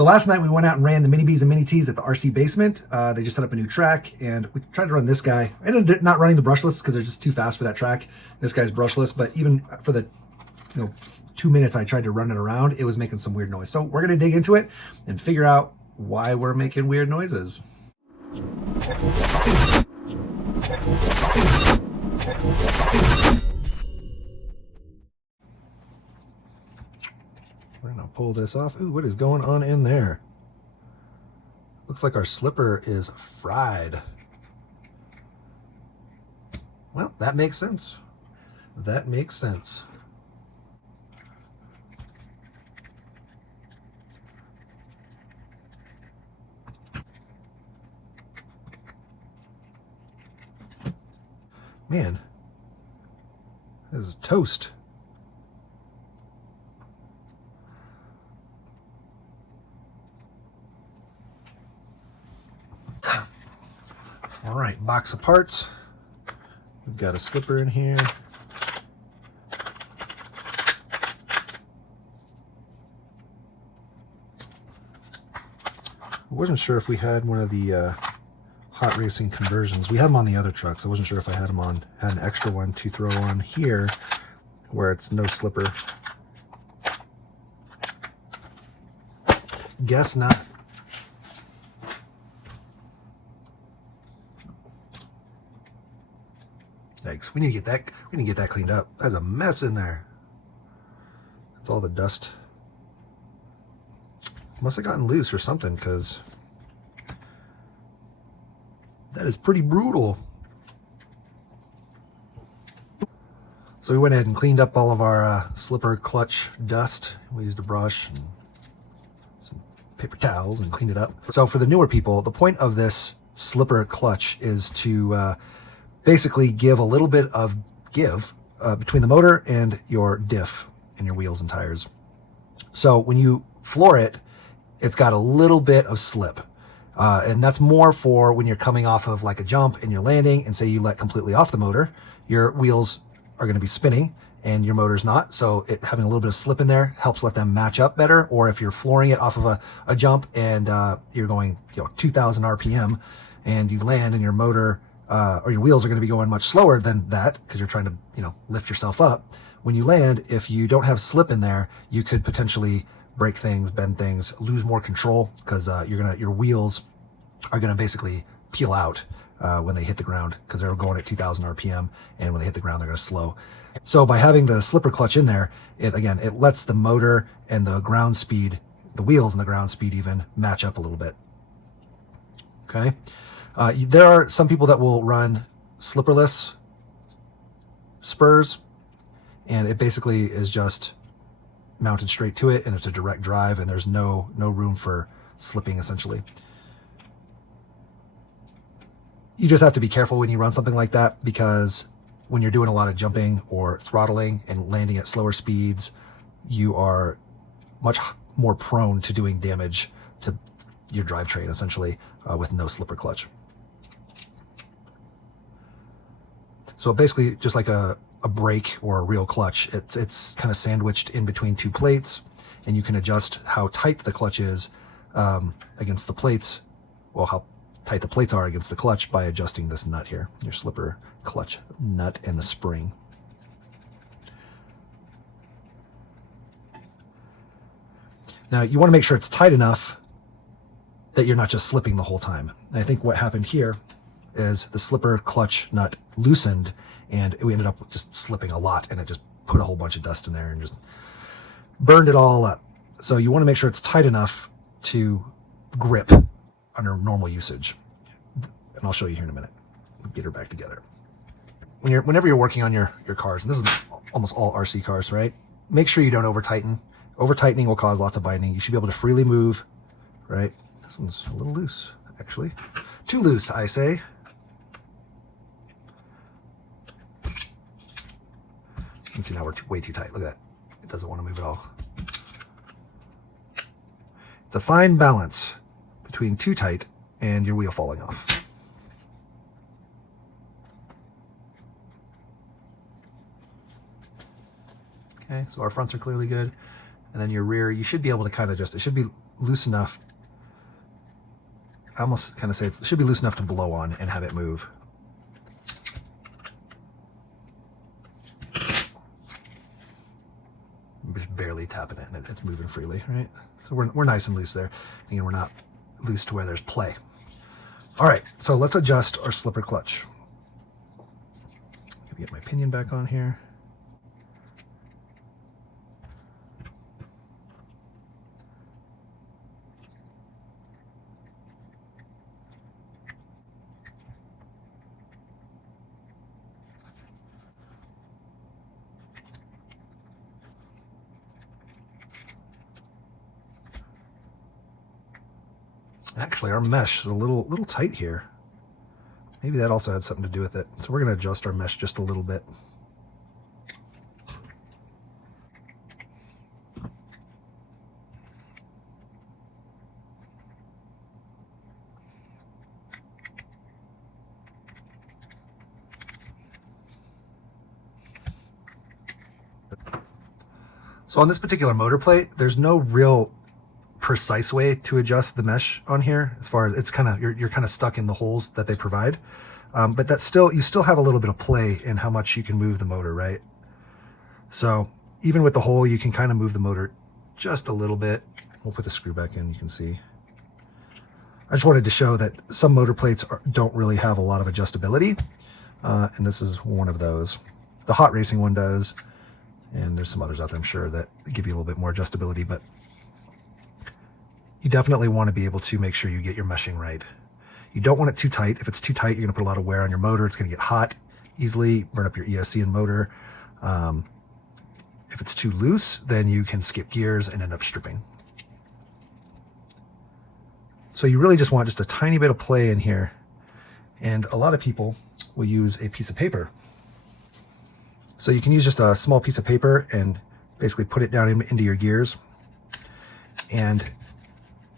So last night we went out and ran the Mini Bs and Mini Ts at the RC basement. They just set up a new track, and we tried to run this guy. I ended up not running the brushless because they're just too fast for that track. This guy's brushless, but even for the 2 minutes I tried to run it around, it was making some weird noise. So we're gonna dig into it and figure out why we're making weird noises. We're gonna pull this off. Ooh, what is going on in there? Looks like our slipper is fried. Well, that makes sense. That makes sense. Man, this is toast. All right, box of parts. We've got a slipper in here. I wasn't sure if we had one of the hot racing conversions. We have them on the other trucks. I wasn't sure if I had an extra one to throw on here where it's no slipper. Guess not. Yikes, we need to get that cleaned up. There's a mess in there. It's all the dust. Must have gotten loose or something, because that is pretty brutal. So we went ahead and cleaned up all of our slipper clutch dust. We used a brush and some paper towels and cleaned it up. So for the newer people, the point of this slipper clutch is to basically give a little bit of give between the motor and your diff and your wheels and tires. So when you floor it, it's got a little bit of slip. And that's more for when you're coming off of like a jump and you're landing, and say you let completely off the motor, your wheels are going to be spinning and your motor's not. So having a little bit of slip in there helps let them match up better. Or if you're flooring it off of a jump and you're going 2,000 RPM and you land and your motor or your wheels are going to be going much slower than that because you're trying to lift yourself up. When you land, if you don't have slip in there, you could potentially break things, bend things, lose more control, because your wheels are gonna basically peel out when they hit the ground, because they're going at 2,000 RPM, and when they hit the ground, they're gonna slow. So by having the slipper clutch in there, it lets the motor and the ground speed, the wheels and the ground speed even match up a little bit. Okay. There are some people that will run slipperless Spurs, and it basically is just mounted straight to it, and it's a direct drive, and there's no room for slipping essentially. You just have to be careful when you run something like that, because when you're doing a lot of jumping or throttling and landing at slower speeds, you are much more prone to doing damage to your drivetrain essentially with no slipper clutch. So basically just like a brake or a real clutch, it's kind of sandwiched in between two plates, and you can adjust how tight the clutch is against the plates, well, how tight the plates are against the clutch, by adjusting this nut here, your slipper clutch nut and the spring. Now you want to make sure it's tight enough that you're not just slipping the whole time. And I think what happened here is the slipper clutch nut loosened, and we ended up just slipping a lot, and it just put a whole bunch of dust in there and just burned it all up. So you want to make sure it's tight enough to grip under normal usage. And I'll show you here in a minute. Get her back together. Whenever you're working on your cars, and this is almost all RC cars, right? Make sure you don't over tighten. Over tightening will cause lots of binding. You should be able to freely move, right? This one's a little loose, actually. Too loose, I say. You can see now we're way too tight. Look at that. It doesn't want to move at all. It's a fine balance between too tight and your wheel falling off. Okay, so our fronts are clearly good. And then your rear, you should be able to kind of just, it should be loose enough. I almost kind of say it should be loose enough to blow on and have it move. I'm just barely tapping it and it's moving freely, right? So we're nice and loose there. Again, we're not loose to where there's play. All right, so let's adjust our slipper clutch. Get my pinion back on here. Actually, our mesh is a little tight here. Maybe that also had something to do with it. So we're going to adjust our mesh just a little bit. So on this particular motor plate, there's no real precise way to adjust the mesh on here. As far as it's kind of, you're kind of stuck in the holes that they provide. But that's still, you still have a little bit of play in how much you can move the motor, right? So even with the hole, you can kind of move the motor just a little bit. We'll put the screw back in, you can see. I just wanted to show that some motor plates don't really have a lot of adjustability. And this is one of those. The hot racing one does. And there's some others out there, I'm sure, that give you a little bit more adjustability, but you definitely want to be able to make sure you get your meshing right. You don't want it too tight. If it's too tight, you're going to put a lot of wear on your motor. It's going to get hot easily, burn up your ESC and motor. If it's too loose, then you can skip gears and end up stripping. So you really just want just a tiny bit of play in here. And a lot of people will use a piece of paper. So you can use just a small piece of paper and basically put it down into your gears. And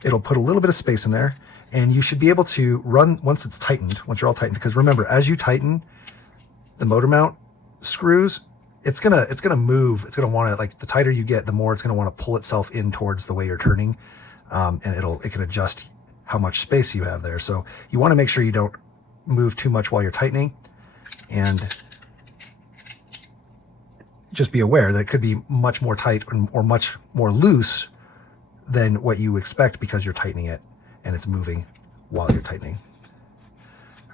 it'll put a little bit of space in there, and you should be able to run once it's tightened, once you're all tightened, because remember, as you tighten the motor mount screws, it's gonna move. It's gonna want to, like, the tighter you get, the more it's gonna want to pull itself in towards the way you're turning, and it can adjust how much space you have there. So you want to make sure you don't move too much while you're tightening, and just be aware that it could be much more tight or much more loose than what you expect because you're tightening it and it's moving while you're tightening.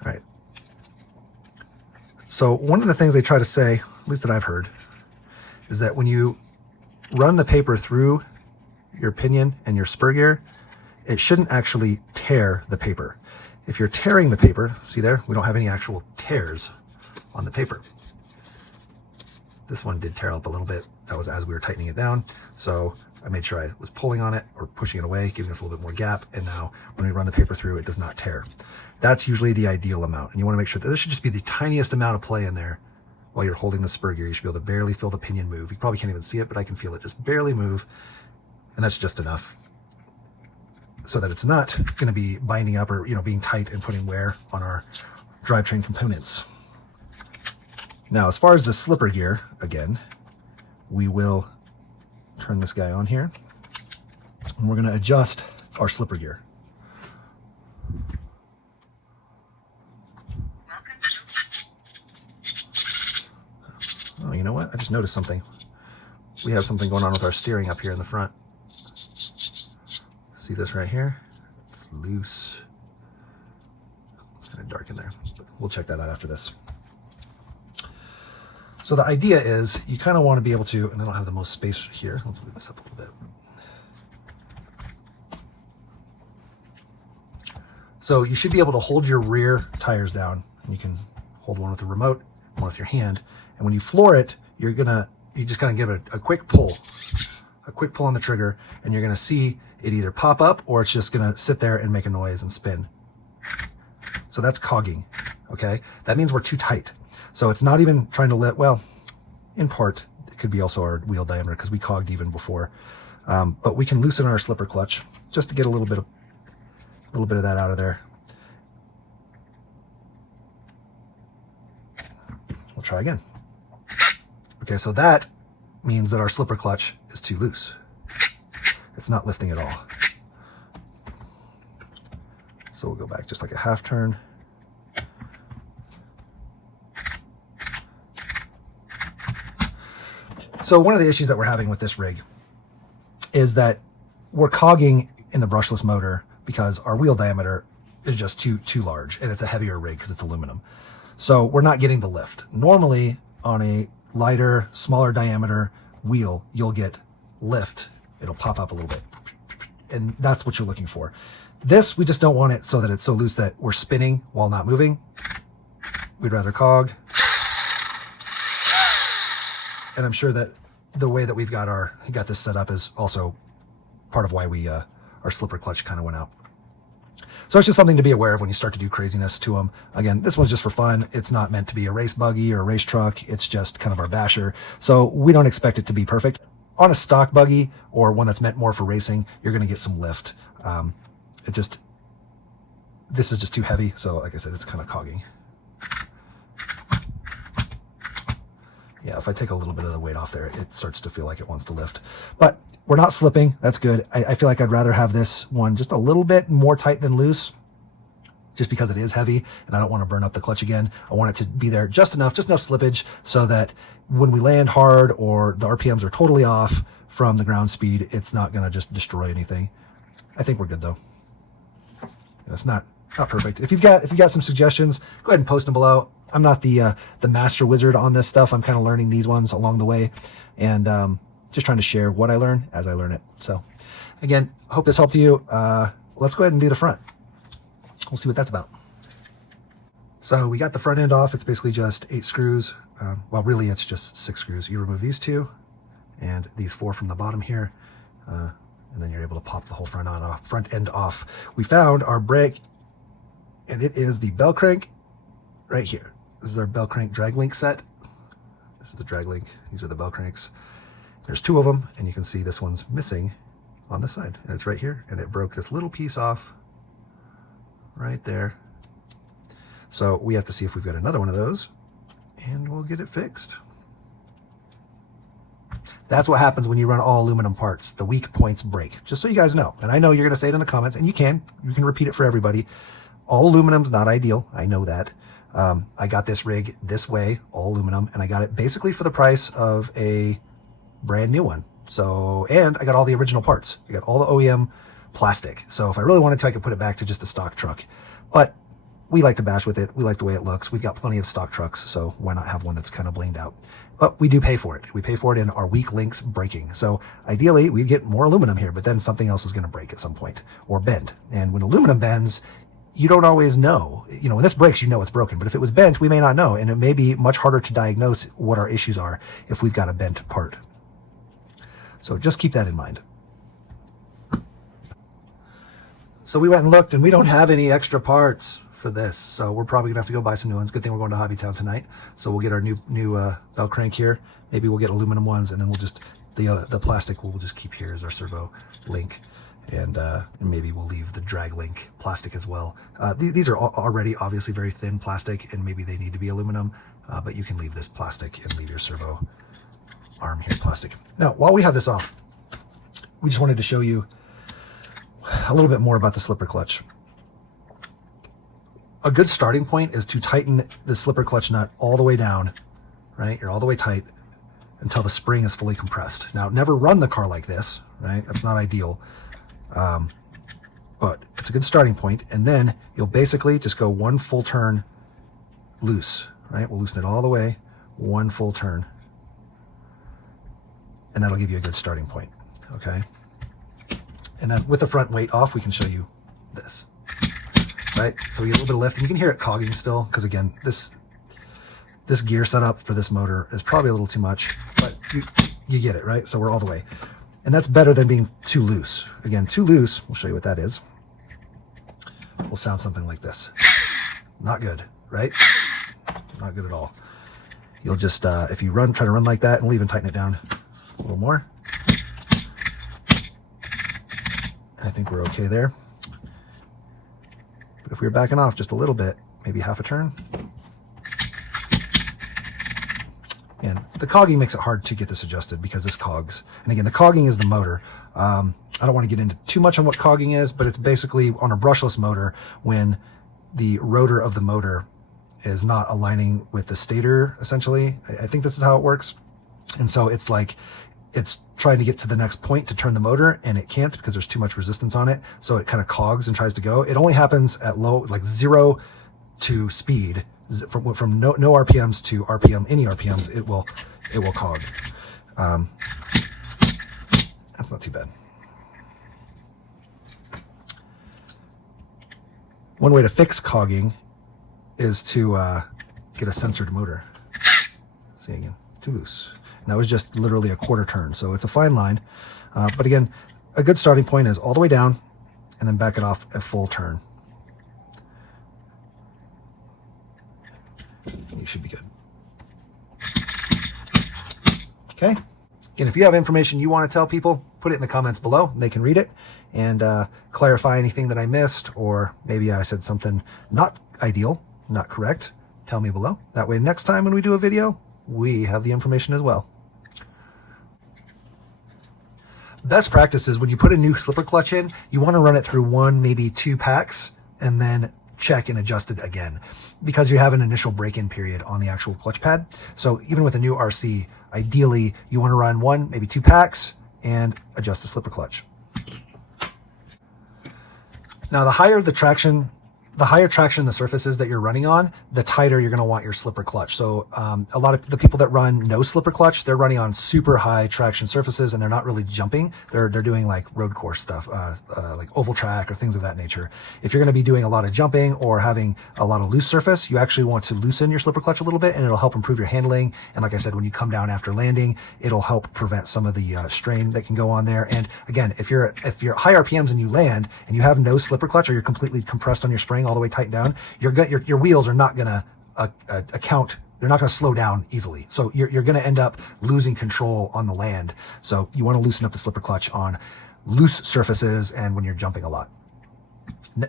All right. So one of the things they try to say, at least that I've heard, is that when you run the paper through your pinion and your spur gear, it shouldn't actually tear the paper. If you're tearing the paper, see there, we don't have any actual tears on the paper. This one did tear up a little bit. That was as we were tightening it down. So I made sure I was pulling on it or pushing it away, giving us a little bit more gap. And now when we run the paper through, it does not tear. That's usually the ideal amount. And you want to make sure that this should just be the tiniest amount of play in there while you're holding the spur gear. You should be able to barely feel the pinion move. You probably can't even see it, but I can feel it just barely move. And that's just enough so that it's not going to be binding up or, being tight and putting wear on our drivetrain components. Now, as far as the slipper gear, again, we will turn this guy on here, and we're going to adjust our slipper gear. Oh, you know what? I just noticed something. We have something going on with our steering up here in the front. See this right here? It's loose. It's kind of dark in there. But we'll check that out after this. So the idea is you kind of want to be able to, and I don't have the most space here. Let's move this up a little bit. So you should be able to hold your rear tires down, and you can hold one with the remote, one with your hand. And when you floor it, you just kind of give it a quick pull on the trigger, and you're going to see it either pop up or it's just going to sit there and make a noise and spin. So that's cogging, okay? That means we're too tight. So it's not even trying to well, in part, it could be also our wheel diameter because we cogged even before. But we can loosen our slipper clutch just to get a little bit of that out of there. We'll try again. Okay, so that means that our slipper clutch is too loose. It's not lifting at all. So we'll go back just like a half turn. So one of the issues that we're having with this rig is that we're cogging in the brushless motor because our wheel diameter is just too large, and it's a heavier rig because it's aluminum. So we're not getting the lift. Normally on a lighter, smaller diameter wheel, you'll get lift. It'll pop up a little bit, and that's what you're looking for. This, we just don't want it so that it's so loose that we're spinning while not moving. We'd rather cog. And I'm sure that the way that we've got this set up is also part of why our slipper clutch kind of went out. So it's just something to be aware of when you start to do craziness to them. Again, this one's just for fun. It's not meant to be a race buggy or a race truck. It's just kind of our basher. So we don't expect it to be perfect. On a stock buggy or one that's meant more for racing, you're going to get some lift. This is just too heavy. So like I said, it's kind of cogging. Yeah, if I take a little bit of the weight off there, it starts to feel like it wants to lift. But we're not slipping. That's good. I feel like I'd rather have this one just a little bit more tight than loose, just because it is heavy and I don't want to burn up the clutch again. I want it to be there just enough slippage so that when we land hard or the RPMs are totally off from the ground speed, it's not going to just destroy anything. I think we're good though. It's not perfect. If you've got some suggestions, go ahead and post them below. I'm not the master wizard on this stuff. I'm kind of learning these ones along the way, and just trying to share what I learn as I learn it. So again, I hope this helped you. Let's go ahead and do the front. We'll see what that's about. So we got the front end off. It's basically just 8 screws. Well, really it's just 6 screws. You remove these 2 and these 4 from the bottom here, and then you're able to pop the whole front end off. We found our brake, and it is the bell crank right here. This is our bell crank drag link set. This is the drag link. These are the bell cranks. There's 2 of them, and you can see this one's missing on this side, and it's right here, and it broke this little piece off right there. So we have to see if we've got another one of those, and we'll get it fixed. That's what happens when you run all aluminum parts. The weak points break, just so you guys know. And I know you're going to say it in the comments, and you can repeat it for everybody. All aluminum's not ideal. I know that. I got this rig this way, all aluminum, and I got it basically for the price of a brand new one. So, and I got all the original parts. I got all the OEM plastic. So if I really wanted to, I could put it back to just a stock truck. But we like to bash with it. We like the way it looks. We've got plenty of stock trucks, so why not have one that's kind of blinged out? But we do pay for it. We pay for it in our weak links breaking. So ideally, we'd get more aluminum here, but then something else is going to break at some point or bend. And when aluminum bends, you don't always know. You know, when this breaks, you know it's broken. But if it was bent, we may not know. And it may be much harder to diagnose what our issues are if we've got a bent part. So just keep that in mind. So we went and looked, and we don't have any extra parts for this. So we're probably gonna have to go buy some new ones. Good thing we're going to Hobbytown tonight. So we'll get our new bell crank here. Maybe we'll get aluminum ones, and then we'll just, the plastic we'll just keep here as our servo link. And maybe we'll leave the drag link plastic as well. These are already obviously very thin plastic, and maybe they need to be aluminum, but you can leave this plastic and leave your servo arm here plastic. Now, while we have this off, we just wanted to show you a little bit more about the slipper clutch. A good starting point is to tighten the slipper clutch nut all the way down, right? You're all the way tight until the spring is fully compressed. Now, never run the car like this, right? That's not ideal. But it's a good starting point, and then you'll basically just go 1 full turn loose, right? We'll loosen it all the way, 1 full turn, and that'll give you a good starting point, okay? And then with the front weight off, we can show you this, right? So we get a little bit of lift, and you can hear it cogging still, because again, this gear setup for this motor is probably a little too much, but you get it, right? So we're all the way. And that's better than being too loose. Again, too loose, we'll show you what that is. Will sound something like this. Not good, right? Not good at all. You'll just, if you try to run like that, and we'll even tighten it down a little more. I think we're okay there. But if we were backing off just a little bit, maybe half a turn. And the cogging makes it hard to get this adjusted because this cogs. And again, the cogging is the motor. I don't want to get into too much on what cogging is, but it's basically on a brushless motor when the rotor of the motor is not aligning with the stator, essentially. I think this is how it works. And so it's like, it's trying to get to the next point to turn the motor, and it can't because there's too much resistance on it. So it kind of cogs and tries to go. It only happens at low, like 0 to speed, from no RPMs to RPM, any RPMs, it will cog. That's not too bad. One way to fix cogging is to get a sensored motor. See again, too loose. And that was just literally a quarter turn, so it's a fine line. But again, a good starting point is all the way down and then back it off a full turn. You should be good. Okay. Again, if you have information you want to tell people, put it in the comments below. They can read it and clarify anything that I missed, or maybe I said something not ideal, not correct. Tell me below. That way next time when we do a video, we have the information as well. Best practice is when you put a new slipper clutch in, you want to run it through 1, maybe 2 packs and then check and adjust it again, because you have an initial break-in period on the actual clutch pad. So even with a new RC, ideally you want to run 1, maybe 2 packs and adjust the slipper clutch. Now the higher traction the surfaces that you're running on, the tighter you're going to want your slipper clutch. So a lot of the people that run no slipper clutch, they're running on super high traction surfaces and they're not really jumping. They're doing like road course stuff, like oval track or things of that nature. If you're going to be doing a lot of jumping or having a lot of loose surface, you actually want to loosen your slipper clutch a little bit, and it'll help improve your handling. And like I said, when you come down after landing, it'll help prevent some of the strain that can go on there. And again, if you're high RPMs and you land and you have no slipper clutch, or you're completely compressed on your spring all the way tight down, your wheels are not going to they're not going to slow down easily. So you're going to end up losing control on the land. So you want to loosen up the slipper clutch on loose surfaces and when you're jumping a lot.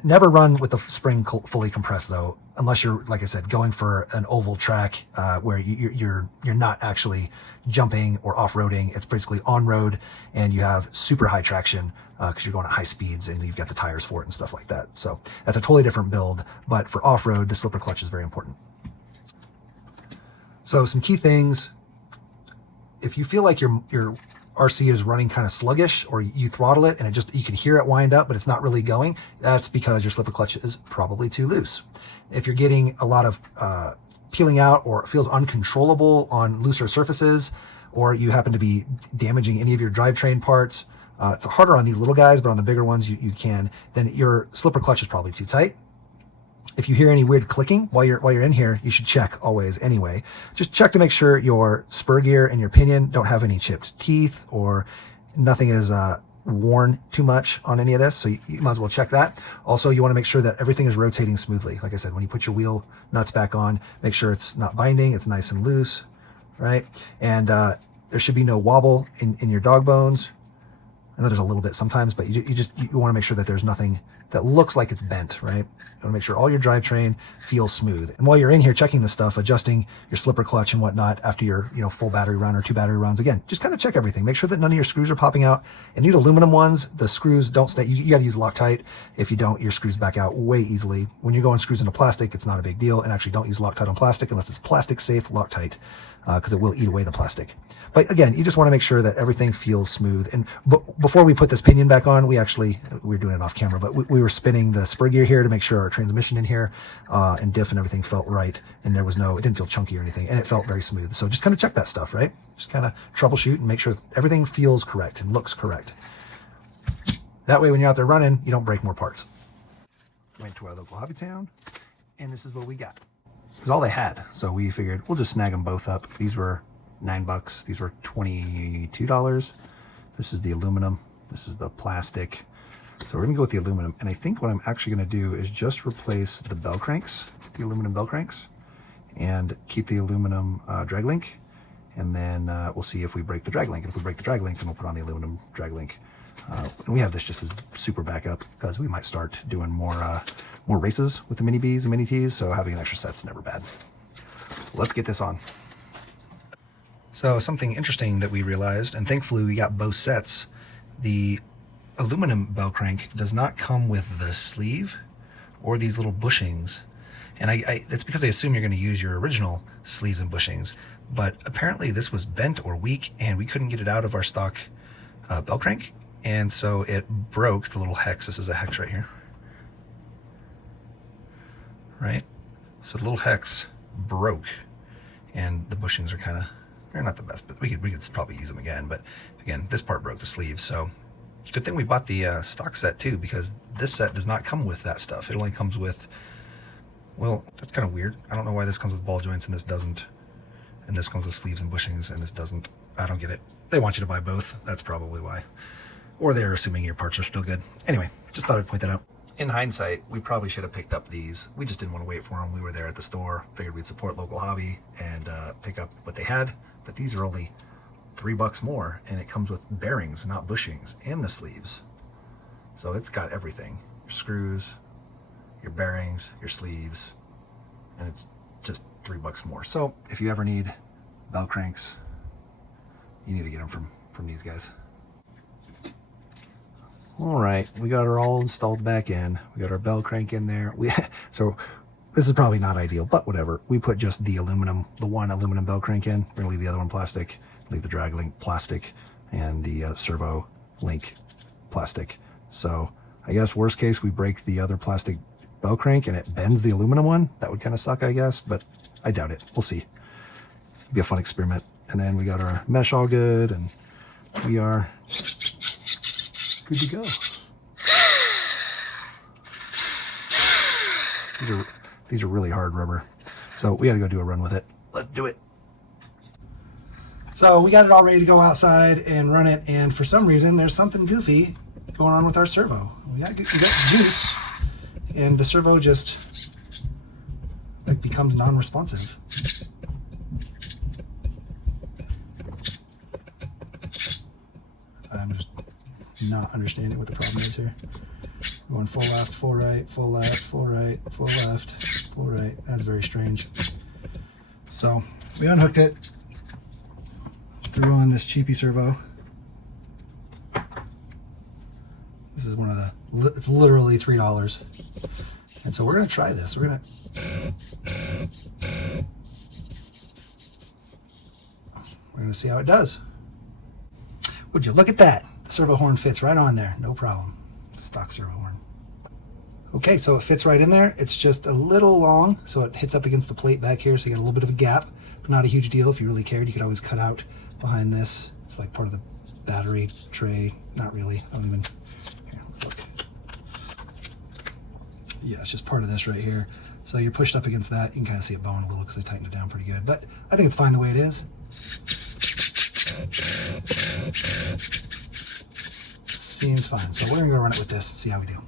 Never run with the spring fully compressed though, unless you're, like I said, going for an oval track where you're not actually jumping or off-roading. It's basically on-road and you have super high traction because you're going at high speeds and you've got the tires for it and stuff like that. So that's a totally different build, but for off-road, the slipper clutch is very important. So some key things: if you feel like your RC is running kind of sluggish, or you throttle it and you can hear it wind up, but it's not really going, that's because your slipper clutch is probably too loose. If you're getting a lot of peeling out, or it feels uncontrollable on looser surfaces, or you happen to be damaging any of your drivetrain parts, it's harder on these little guys, but on the bigger ones you can, then your slipper clutch is probably too tight. If you hear any weird clicking while you're in here, you should check always anyway. Just check to make sure your spur gear and your pinion don't have any chipped teeth, or nothing is worn too much on any of this. So you might as well check that. Also, you want to make sure that everything is rotating smoothly. Like I said, when you put your wheel nuts back on, make sure it's not binding, it's nice and loose, right? And there should be no wobble in your dog bones. I know there's a little bit sometimes, but you want to make sure that there's nothing that looks like it's bent, right? You want to make sure all your drivetrain feels smooth. And while you're in here checking this stuff, adjusting your slipper clutch and whatnot after your full battery run or 2 battery runs, again, just kind of check everything. Make sure that none of your screws are popping out. And these aluminum ones, the screws don't stay. You got to use Loctite. If you don't, your screws back out way easily. When you're going screws into plastic, it's not a big deal. And actually, don't use Loctite on plastic unless it's plastic safe Loctite, because it will eat away the plastic. But again, you just want to make sure that everything feels smooth. And before we put this pinion back on, we were doing it off camera, but we were spinning the spur gear here to make sure our transmission in here and diff and everything felt right. And it didn't feel chunky or anything. And it felt very smooth. So just kind of check that stuff, right? Just kind of troubleshoot and make sure everything feels correct and looks correct. That way, when you're out there running, you don't break more parts. Went to our local hobby town, and this is what we got. It was all they had. So we figured we'll just snag them both up. These were $9. These were $22. This is the aluminum. This is the plastic. So we're gonna go with the aluminum. And I think what I'm actually gonna do is just replace the bell cranks, the aluminum bell cranks, and keep the aluminum drag link. And then we'll see if we break the drag link. And if we break the drag link, then we'll put on the aluminum drag link. And we have this just as super backup because we might start doing more races with the Mini Bs and Mini Ts. So having an extra set's never bad. Let's get this on. So something interesting that we realized, and thankfully we got both sets, the aluminum bell crank does not come with the sleeve or these little bushings. And that's because I assume you're going to use your original sleeves and bushings. But apparently this was bent or weak and we couldn't get it out of our stock bell crank. And so it broke the little hex. This is a hex right here. Right? So the little hex broke and the bushings are kind of, they're not the best, but we could probably use them again. But again, this part broke the sleeve. So good thing we bought the stock set too, because this set does not come with that stuff. It only comes with, well, that's kind of weird. I don't know why this comes with ball joints and this doesn't. And this comes with sleeves and bushings and this doesn't. I don't get it. They want you to buy both. That's probably why. Or they're assuming your parts are still good. Anyway, just thought I'd point that out. In hindsight, we probably should have picked up these. We just didn't want to wait for them. We were there at the store, figured we'd support local hobby and pick up what they had. But these are only $3 more, and it comes with bearings, not bushings, and the sleeves. So it's got everything. Your screws, your bearings, your sleeves, and it's just $3 more. So if you ever need bell cranks, you need to get them from these guys. All right, we got her all installed back in. We got our bell crank in there. So this is probably not ideal, but whatever. We put just the one aluminum bell crank in. We're gonna leave the other one plastic, leave the drag link plastic, and the servo link plastic. So I guess worst case, we break the other plastic bell crank and it bends the aluminum one. That would kind of suck, I guess, but I doubt it. We'll see. It'd be a fun experiment. And then we got our mesh all good, and we are good to go. These are really hard rubber. So we got to go do a run with it. Let's do it. So we got it all ready to go outside and run it. And for some reason, there's something goofy going on with our servo. We got juice, and the servo just like becomes non-responsive. I'm just not understanding what the problem is here. Going full left, full right, full left, full right, full left, full right. That's very strange. So we unhooked it, threw on this cheapy servo. This is one of the, it's literally $3. And so we're gonna try this. We're gonna see how it does. Would you look at that? The servo horn fits right on there, no problem. Stock servo horn. Okay, so it fits right in there. It's just a little long, so it hits up against the plate back here, so you got a little bit of a gap, but not a huge deal. If you really cared, you could always cut out behind this. It's like part of the battery tray. Not really. I don't even, here, let's look. Yeah, it's just part of this right here. So you're pushed up against that. You can kind of see it bowing a little because I tightened it down pretty good, but I think it's fine the way it is. Seems fine. So we're gonna go run it with this and see how we do.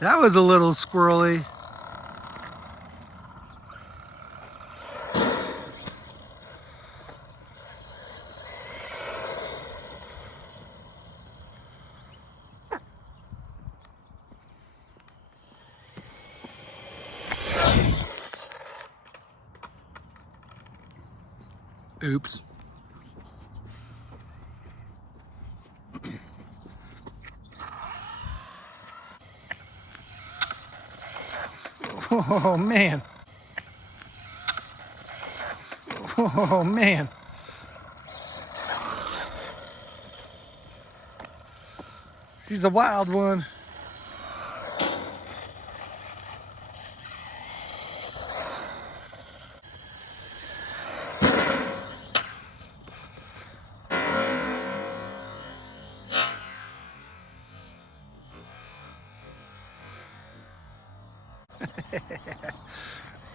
That was a little squirrely. Oops. Oh man. Oh man. She's a wild one.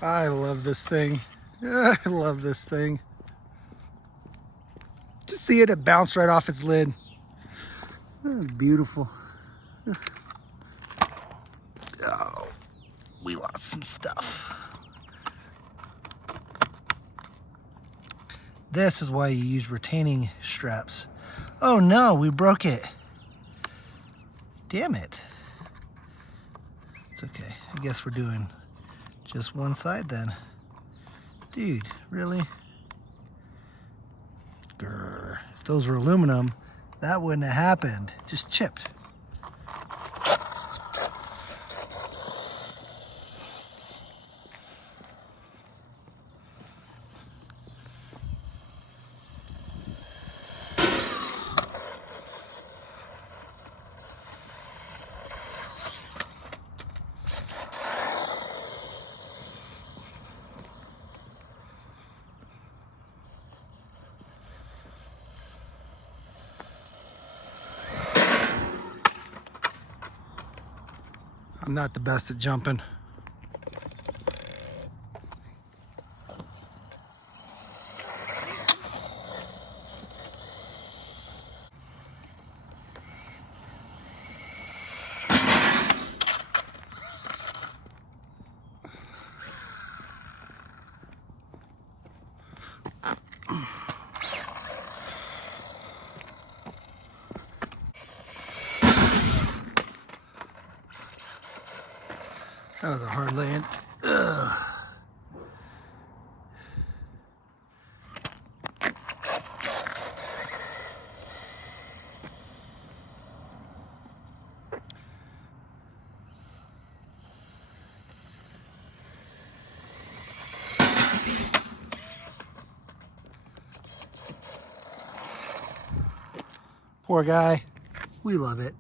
I love this thing. I love this thing. Just see it bounce right off its lid. That was beautiful. Oh, we lost some stuff. This is why you use retaining straps. Oh no, we broke it. Damn it. It's okay. I guess we're doing just one side then. Dude, really? Grr. If those were aluminum, that wouldn't have happened. Just chipped. I'm not the best at jumping. That was a hard land. Ugh. Poor guy. We love it.